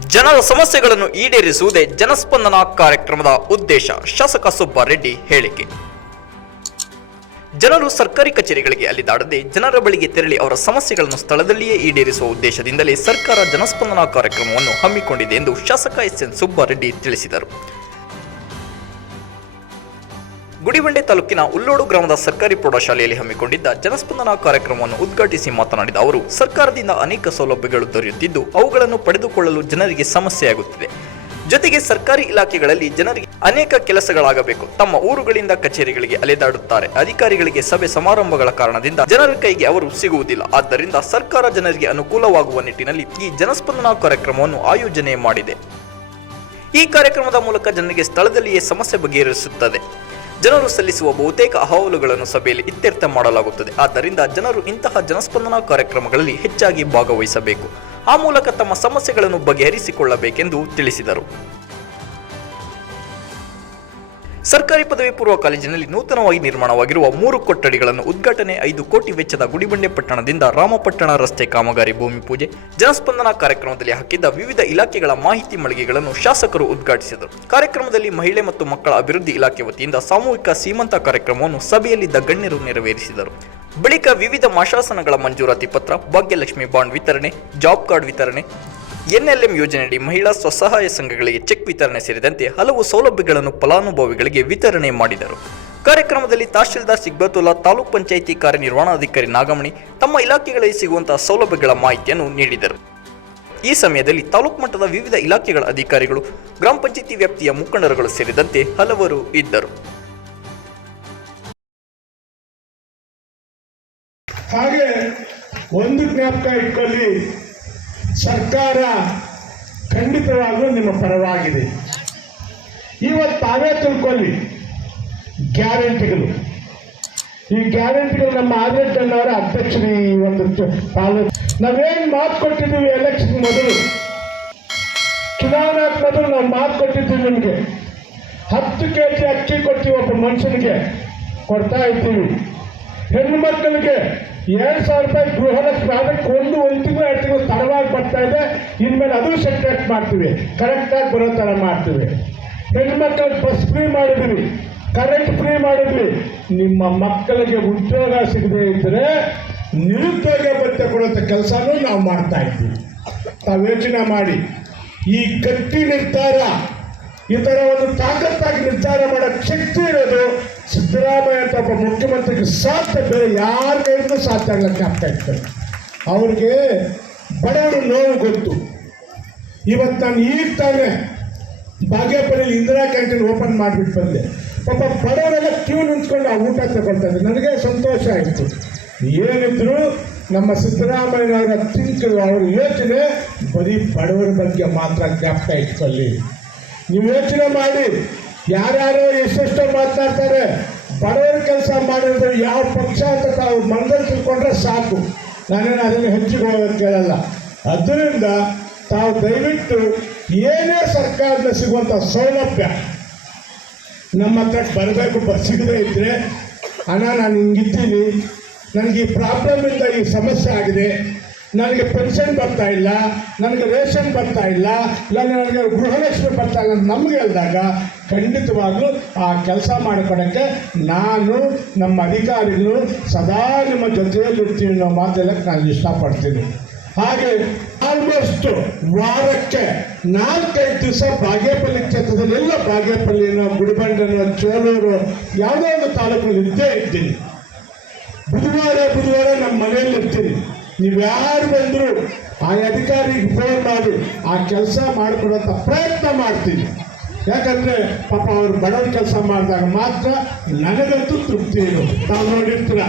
ಜನರ ಸಮಸ್ಯೆಗಳನ್ನು ಈಡೇರಿಸುವುದೇ ಜನಸ್ಪಂದನ ಕಾರ್ಯಕ್ರಮದ ಉದ್ದೇಶ, ಶಾಸಕ ಸುಬ್ಬಾರೆಡ್ಡಿ ಹೇಳಿಕೆ. ಜನರು ಸರ್ಕಾರಿ ಕಚೇರಿಗಳಿಗೆ ಅಲ್ಲಿದಾಡದೆ ಜನರ ಬಳಿಗೆ ತೆರಳಿ ಅವರ ಸಮಸ್ಯೆಗಳನ್ನು ಸ್ಥಳದಲ್ಲಿಯೇ ಈಡೇರಿಸುವ ಉದ್ದೇಶದಿಂದಲೇ ಸರ್ಕಾರ ಜನಸ್ಪಂದನ ಕಾರ್ಯಕ್ರಮವನ್ನು ಹಮ್ಮಿಕೊಂಡಿದೆ ಎಂದು ಶಾಸಕ ಎಸ್ ಎನ್ ಸುಬ್ಬಾರೆಡ್ಡಿ ತಿಳಿಸಿದರು. ಗುಡಿಬಂಡೆ ತಾಲೂಕಿನ ಉಲ್ಲೋಡು ಗ್ರಾಮದ ಸರ್ಕಾರಿ ಪ್ರೌಢಶಾಲೆಯಲ್ಲಿ ಹಮ್ಮಿಕೊಂಡಿದ್ದ ಜನಸ್ಪಂದನ ಕಾರ್ಯಕ್ರಮವನ್ನು ಉದ್ಘಾಟಿಸಿ ಮಾತನಾಡಿದ ಅವರು, ಸರ್ಕಾರದಿಂದ ಅನೇಕ ಸೌಲಭ್ಯಗಳು ದೊರೆಯುತ್ತಿದ್ದು, ಅವುಗಳನ್ನು ಪಡೆದುಕೊಳ್ಳಲು ಜನರಿಗೆ ಸಮಸ್ಯೆಯಾಗುತ್ತಿದೆ. ಜೊತೆಗೆ ಸರ್ಕಾರಿ ಇಲಾಖೆಗಳಲ್ಲಿ ಜನರಿಗೆ ಅನೇಕ ಕೆಲಸಗಳಾಗಬೇಕು. ತಮ್ಮ ಊರುಗಳಿಂದ ಕಚೇರಿಗಳಿಗೆ ಅಲೆದಾಡುತ್ತಾರೆ. ಅಧಿಕಾರಿಗಳಿಗೆ ಸಭೆ ಸಮಾರಂಭಗಳ ಕಾರಣದಿಂದ ಜನರ ಕೈಗೆ ಅವರು ಸಿಗುವುದಿಲ್ಲ. ಆದ್ದರಿಂದ ಸರ್ಕಾರ ಜನರಿಗೆ ಅನುಕೂಲವಾಗುವ ನಿಟ್ಟಿನಲ್ಲಿ ಈ ಜನಸ್ಪಂದನಾ ಕಾರ್ಯಕ್ರಮವನ್ನು ಆಯೋಜನೆ ಮಾಡಿದೆ. ಈ ಕಾರ್ಯಕ್ರಮದ ಮೂಲಕ ಜನರಿಗೆ ಸ್ಥಳದಲ್ಲಿಯೇ ಸಮಸ್ಯೆ ಬಗೆಹರಿಸುತ್ತದೆ. ಜನರು ಸಲ್ಲಿಸುವ ಬಹುತೇಕ ಅಹವಾಲುಗಳನ್ನು ಸಭೆಯಲ್ಲಿ ಇತ್ಯರ್ಥ ಮಾಡಲಾಗುತ್ತದೆ. ಆದ್ದರಿಂದ ಜನರು ಇಂತಹ ಜನಸ್ಪಂದನ ಕಾರ್ಯಕ್ರಮಗಳಲ್ಲಿ ಹೆಚ್ಚಾಗಿ ಭಾಗವಹಿಸಬೇಕು. ಆ ಮೂಲಕ ತಮ್ಮ ಸಮಸ್ಯೆಗಳನ್ನು ಬಗೆಹರಿಸಿಕೊಳ್ಳಬೇಕೆಂದು ತಿಳಿಸಿದರು. ಸರ್ಕಾರಿ ಪದವಿ ಪೂರ್ವ ಕಾಲೇಜಿನಲ್ಲಿ ನೂತನವಾಗಿ ನಿರ್ಮಾಣವಾಗಿರುವ ಮೂರು ಕೊಠಡಿಗಳನ್ನು ಉದ್ಘಾಟನೆ ಐದು ಕೋಟಿ ವೆಚ್ಚದ ಗುಡಿಬಂಡೆ ಪಟ್ಟಣದಿಂದ ರಾಮಪಟ್ಟಣ ರಸ್ತೆ ಕಾಮಗಾರಿ ಭೂಮಿ ಪೂಜೆ, ಜನಸ್ಪಂದನ ಕಾರ್ಯಕ್ರಮದಲ್ಲಿ ಹಾಕಿದ್ದ ವಿವಿಧ ಇಲಾಖೆಗಳ ಮಾಹಿತಿ ಮಳಿಗೆಗಳನ್ನು ಶಾಸಕರು ಉದ್ಘಾಟಿಸಿದರು. ಕಾರ್ಯಕ್ರಮದಲ್ಲಿ ಮಹಿಳೆ ಮತ್ತು ಮಕ್ಕಳ ಅಭಿವೃದ್ಧಿ ಇಲಾಖೆ ವತಿಯಿಂದ ಸಾಮೂಹಿಕ ಸೀಮಂತ ಕಾರ್ಯಕ್ರಮವನ್ನು ಸಭೆಯಲ್ಲಿದ್ದ ಗಣ್ಯರು ನೆರವೇರಿಸಿದರು. ಬಳಿಕ ವಿವಿಧ ಮಾಶಾಸನಗಳ ಮಂಜೂರಾತಿ ಪತ್ರ, ಭಾಗ್ಯಲಕ್ಷ್ಮಿ ಬಾಂಡ್ ವಿತರಣೆ, ಜಾಬ್ ಕಾರ್ಡ್ ವಿತರಣೆ ಎನ್ಎಲ್ಎಂ ಯೋಜನೆಯಡಿ ಮಹಿಳಾ ಸ್ವಸಹಾಯ ಸಂಘಗಳಿಗೆ ಚೆಕ್ ವಿತರಣೆ ಸೇರಿದಂತೆ ಹಲವು ಸೌಲಭ್ಯಗಳನ್ನು ಫಲಾನುಭವಿಗಳಿಗೆ ವಿತರಣೆ ಮಾಡಿದರು. ಕಾರ್ಯಕ್ರಮದಲ್ಲಿ ತಹಶೀಲ್ದಾರ್ ಸಿಗ್ಬತುಲ್ಲಾ ತಾಲೂಕ್ ಪಂಚಾಯಿತಿ ಕಾರ್ಯನಿರ್ವಹಣಾಧಿಕಾರಿ ನಾಗಮಣಿ ತಮ್ಮ ಇಲಾಖೆಗಳಲ್ಲಿ ಸಿಗುವಂತಹ ಸೌಲಭ್ಯಗಳ ಮಾಹಿತಿಯನ್ನು ನೀಡಿದರು. ಈ ಸಮಯದಲ್ಲಿ ತಾಲೂಕು ಮಟ್ಟದ ವಿವಿಧ ಇಲಾಖೆಗಳ ಅಧಿಕಾರಿಗಳು, ಗ್ರಾಮ ಪಂಚಾಯಿತಿ ವ್ಯಾಪ್ತಿಯ ಮುಖಂಡರುಗಳು ಸೇರಿದಂತೆ ಹಲವರು ಇದ್ದರು. ಹಾಗೆ ಒಂದು ಜ್ಞಾಪಕ ಇಟ್ಕೊಳ್ಳಿ. ಸರ್ಕಾರ ಖಂಡಿತವಾಗಲೂ ನಿಮ್ಮ ಪರವಾಗಿದೆ. ಇವತ್ತು ತಾವೇ ತಿಳ್ಕೊಳ್ಳಿ. ಗ್ಯಾರಂಟಿಗಳು. ಈ ಗ್ಯಾರಂಟಿಗಳು ನಮ್ಮ ಆಡಳಿತನವರ ಅಧ್ಯಕ್ಷರು ಈ ಒಂದು ತಾಲೂಕು ನಾವೇನು ಮಾತು ಕೊಟ್ಟಿದ್ದೀವಿ ಎಲೆಕ್ಷನ್ ಮೊದಲು? ಚುನಾವಣಾ ಮೊದಲು ನಾವು ಮಾತು ಕೊಟ್ಟಿದ್ದೀವಿ ನಿಮಗೆ. ಹತ್ತು ಕೆ ಜಿ ಅಕ್ಕಿ ಕೊಡ್ತೀವಿ ಒಬ್ಬ ಮನುಷ್ಯನಿಗೆ. ಕೊಡ್ತಾ ಇದ್ದೀವಿ. ಹೆಣ್ಣು ಮಕ್ಕಳಿಗೆ ಎರಡು ಸಾವಿರ ರೂಪಾಯಿ ಗೃಹಲಕ್ಷ್ಮಿ ಅದಕ್ಕೆ ಒಂದು ಒಂದು ಇನ್ಮೇಲೆ ಅದು ಸೆಟ್ರೇಟ್ ಮಾಡ್ತೀವಿ. ಕರೆಕ್ಟಾಗಿ ಬರೋ ಥರ ಮಾಡ್ತೀವಿ. ಹೆಣ್ಮಕ್ಳಿಗೆ ಬಸ್ ಫ್ರೀ ಮಾಡಿದ್ವಿ ಕರೆಂಟ್ ಫ್ರೀ ಮಾಡಿದ್ವಿ. ನಿಮ್ಮ ಮಕ್ಕಳಿಗೆ ಉದ್ಯೋಗ ಸಿಗದೇ ಇದ್ದರೆ ನಿರುದ್ಯೋಗ ಭತ್ಯೆ ಕೊಡುವಂಥ ಕೆಲಸನೂ ನಾವು ಮಾಡ್ತಾ ಇದ್ದೀವಿ. ತಾವು ಯೋಚನೆ ಮಾಡಿ. ಈ ಗಟ್ಟಿ ನಿರ್ಧಾರ, ಈ ಥರ ಒಂದು ತಾಕತ್ತಾಗಿ ನಿರ್ಧಾರ ಮಾಡೋ ಶಕ್ತಿ ಇರೋದು ಸಿದ್ದರಾಮಯ್ಯ ಅಂತ ಒಬ್ಬ ಮುಖ್ಯಮಂತ್ರಿಗೆ ಸಾಧ್ಯ. ಬೇರೆ ಯಾರ ಕೈಯಿಂದ ಸಾಧ್ಯ ಆಗ್ಲಿಕ್ಕೆ ಆಗ್ತಾ ಇರ್ತದೆ. ಅವ್ರಿಗೆ ಬಡವರ ನೋವು ಗೊತ್ತು. ಇವತ್ತು ನಾನು ಈಗ ತಾನೆ ಬಾಗೇಪಲ್ಲಿ ಇಂದಿರಾ ಕ್ಯಾಂಟೀನ್ ಓಪನ್ ಮಾಡಿಬಿಟ್ಟು ಬಂದೆ. ಪಾಪ ಬಡವರೆಲ್ಲ ಕ್ಯೂ ನಿಂತ್ಕೊಂಡು ಆ ಊಟ ತಗೊಳ್ತಾ ಇದ್ದೆ. ನನಗೆ ಸಂತೋಷ ಆಯಿತು. ಏನಿದ್ರು ನಮ್ಮ ಸಿದ್ದರಾಮಯ್ಯನವರ ತಿಂಕ್ ಅವರು ಯೋಚನೆ, ಬರೀ ಬಡವರ ಬಗ್ಗೆ ಮಾತ್ರ ಜ್ಞಾಪಕ ಇಟ್ಕೊಳ್ಳಿ. ನೀವು ಯೋಚನೆ ಮಾಡಿ. ಯಾರ್ಯಾರೋ ಎಷ್ಟೆಷ್ಟೋ ಮಾತಾಡ್ತಾರೆ. ಬಡವರ ಕೆಲಸ ಮಾಡಿದ್ರೆ ಯಾವ ಪಕ್ಷ ಅಂತ ತಾವು ಮಂಗಲ್ ತಿಳ್ಕೊಂಡ್ರೆ ಸಾಕು. ನಾನೇನು ಅದನ್ನು ಹೋಗೋದು ಕೇಳಲ್ಲ. ಅದರಿಂದ ತಾವು ದಯವಿಟ್ಟು ಏನೇ ಸರ್ಕಾರದಿಂದ ಸಿಗುವಂಥ ಸೌಲಭ್ಯ ನಮ್ಮ ಹತ್ರ ಬರಬೇಕು ಸಿಗದೇ ಇದ್ದರೆ ಅಣ್ಣ, ನಾನು ಹಿಂಗಿದ್ದೀನಿ. ನನಗೆ ಈ ಪ್ರಾಬ್ಲಮಿಂದ ಈ ಸಮಸ್ಯೆ ಆಗಿದೆ. ನನಗೆ ಪೆನ್ಷನ್ ಬರ್ತಾ ಇಲ್ಲ, ನನಗೆ ರೇಷನ್ ಬರ್ತಾ ಇಲ್ಲ ಇಲ್ಲ ನನಗೆ ಗೃಹಲಕ್ಷ್ಮಿ ಬರ್ತಾ ಇಲ್ಲ ನಮಗೆ ಹೇಳಿದಾಗ ಖಂಡಿತವಾಗ್ಲೂ ಆ ಕೆಲಸ ಮಾಡಿಕೊಡೋಕ್ಕೆ ನಾನು ನಮ್ಮ ಅಧಿಕಾರಿಗಳು ಸದಾ ನಿಮ್ಮ ಜೊತೆಯಲ್ಲಿರ್ತೀವಿ ಅನ್ನೋ ಮಾತೆಲ್ಲಕ್ಕೆ ನಾನು ಇಷ್ಟಪಡ್ತೀನಿ. ಹಾಗೆ ಆಲ್ಮೋಸ್ಟ್ ವಾರಕ್ಕೆ ನಾಲ್ಕೈದು ದಿವಸ ಬಾಗೇಪಲ್ಲಿ ಕ್ಷೇತ್ರದಲ್ಲಿ ಎಲ್ಲ ಬಾಗೇಪಲ್ಲಿನ ಗುಡಿಬಂಡನ ಚೋಳೂರು ಯಾವುದೋ ಒಂದು ತಾಲೂಕಲ್ಲಿ ಇದ್ದೇ ಇದ್ದೀನಿ. ಬುಧವಾರ ಬುಧವಾರ ನಮ್ಮ ಮನೆಯಲ್ಲಿ ಇರ್ತೀನಿ ನೀವು ಯಾರು ಬಂದರೂ ಆ ಅಧಿಕಾರಿಗೆ ಫೋನ್ ಮಾಡಿ ಆ ಕೆಲಸ ಮಾಡಿಕೊಡುವಂಥ ಪ್ರಯತ್ನ ಮಾಡ್ತೀನಿ. ಯಾಕಂದ್ರೆ ಪಾಪ ಅವ್ರು ಬಡವ್ರ ಕೆಲಸ ಮಾಡಿದಾಗ ಮಾತ್ರ ನನಗಂತೂ ತೃಪ್ತಿ ಇದೆ ತಾವು ನೋಡಿರ್ತೀರ?